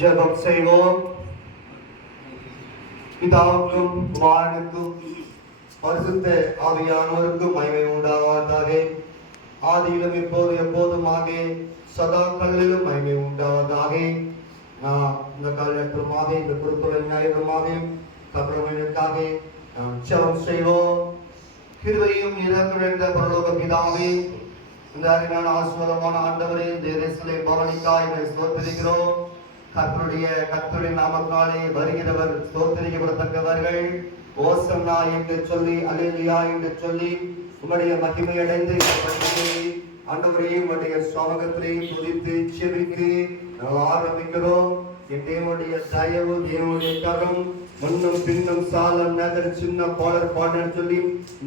ஜெபம் செய்வோம். பிதாவுக்கும் குமாரனுக்கும் பரிசுத்த ஆவியானவருக்கும் மகிமை உண்டாவதாக. ஆதியிலும் இப்போது எப்போதுமாக சதா காலங்களிலும் மகிமை உண்டாவதாக. இந்த காலத்திலுமாக இந்த குருத்துறை ஞாயிறுமாக கர்த்தருக்காக நாம் ஜெபம் செய்வோம். கிருபையும் இரக்கம் நிறைந்த பரலோக பிதாவே, இந்த அருமையான ஆசீர்வாதமான ஆண்டவரே, தேவனை பவனிக்காய் ஸ்தோத்திரிக்கிறோம். கர்த்தருடைய நாமத்தாலே வருகிறவர் ஸ்தோத்திரிக்கப்படத்தக்கவர்கள். ஓசன்னா என்று சொல்லி, அல்லேலூயா என்று சொல்லி உம்முடைய மகிமை அடைந்து ஆண்டவரே உம்முடைய சமூகத்திலே துதித்து செபித்து ஆரம்பிக்கிறோம். என் தேவனுடைய தயவு, தேவனுடைய கரம் முன்னும் பின்னும் சாலம் நகர் சின்ன பாடல் சொல்லி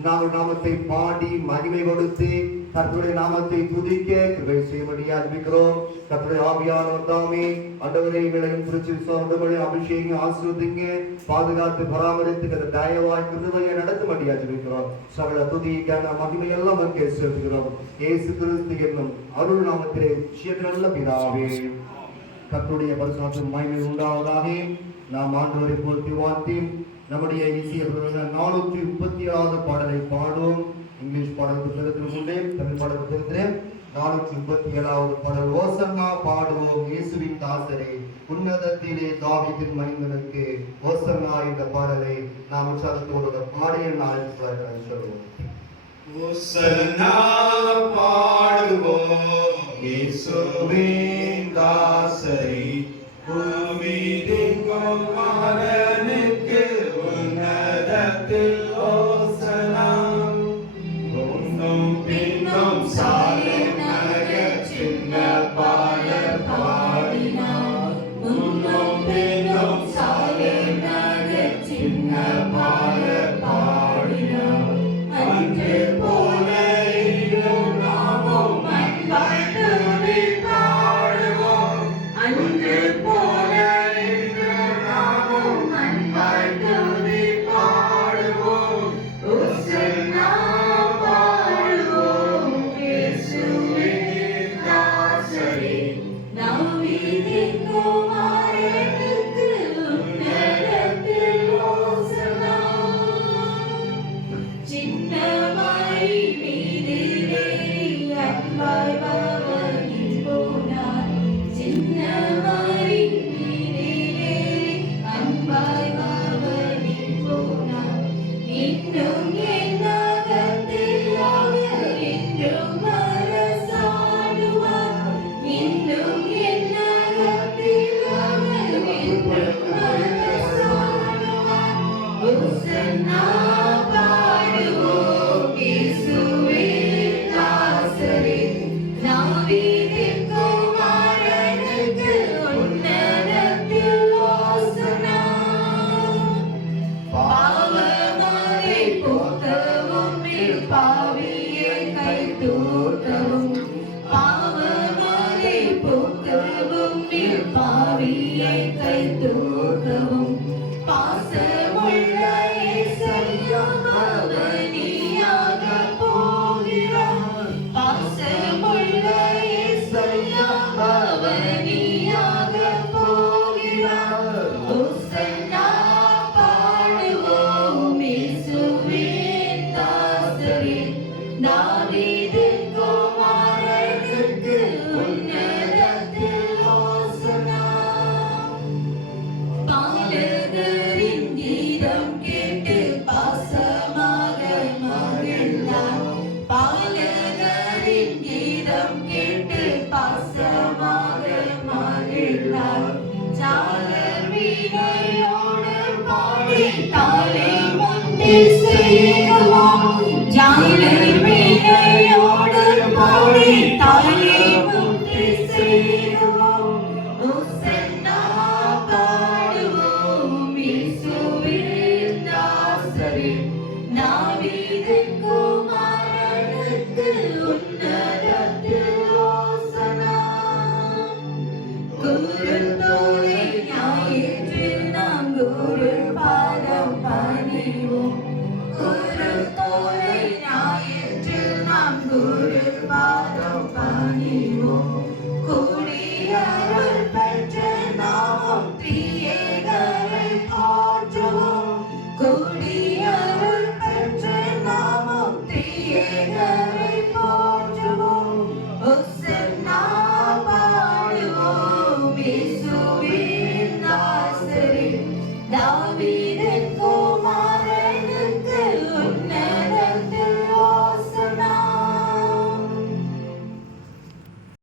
நாமத்தை பாடி மகிமை கொடுத்து கர்த்தருடைய நாமத்தை துதிக்க கிருபை செய்யும்படி ஆரம்பிக்கிறோம். கர்த்தருடைய ஆவியானவர் தாமே ஆண்டவரே விளையும் குறிச்சி சோதனை அபிஷேகம் ஆசீர்வதிங்க, பாதுகாத்து பராமரித்து தயவாய் கிருபையை நடத்தும்படி ஆரம்பிக்கிறோம். சகல துதி கன மகிமை எல்லாம் அங்கே செலுத்துகிறோம். இயேசு கிறிஸ்து என்னும் அருள் நாமத்திலே நல்ல பிதாவே. கர்த்தருடைய பரிசுத்த மகிமை உண்டாவதாக. நாம் ஆண்டவரை போற்றி வாழ்த்தி நம்முடைய இசைய 437வது பாடலை பாடுவோம். இங்கிலீஷ் பாடல் புத்தகத்தில் உண்டே, தமிழ் பாடல் புத்தகத்திலே 437வது பாடல். ஓசன்னா பாடுவோம் இயேசுவின் தாசரே, உன்னதத்திலே தாவீதின் மைந்தனுக்கு ஓசன்னா என்ற பாடலை நாம் உற்சாகத்தோடு பாடிய நாள் சொல்லுவோம். ஓசன்னா பாடுவோம் இயேசுவின் தாசரே, பூமியெங்கும் மகனுக்கு உன்னதத்தில் ஓசன்னா. முன்னும் பின்னும் சாலேம் நகர் சின்ன பாடல் பாடினார். முன்னும் பின்னும் சாலேம் நகர் சின்ன பாடல் பாடினார். அன்று போல இன்றும் நாமும் அன்பாய் துதி பாடுவோம். அன்று போல இன்றும் நாமும் அன்பாய் துதி பாடுவோம். ஓசன்னா பாடுவோம் இயேசுவின் தாசரே, தாவீதின் குமாரனுக்கு உன்னதத்தில் ஓசன்னா. சின்னமாய் மீதிலே அன்பாய் பவனி போனார். சின்னமாய் மீதிலே அன்பாய் பவனி போனார். இன்னும் என் அகத்தில் அவர் என்றும் அரசாடுவார். இன்னும் என் அகத்தில் அவர் என்றும் அரசாடுவார். ஓசன்னா பாடுவோம் இயேசுவின் தாசரே, தாவீதின் குமாரனுக்கு உன்னதத்தில் ஓசன்னா. பாவமறை போக்கவும் பாவியை கை தூக்கவும். பாவமறை போக்கவும் பாவியை கை தூக்கவும். பாசமுள்ள இயேசையா பவனியாக போகிறார். பாசமுள்ள இயேசையா பவனியாக போகிறார். ஓசன்னா பாடுவோம் இயேசுவின் தாசரே, தாவீதின் குமாரனுக்கு பணிவோம்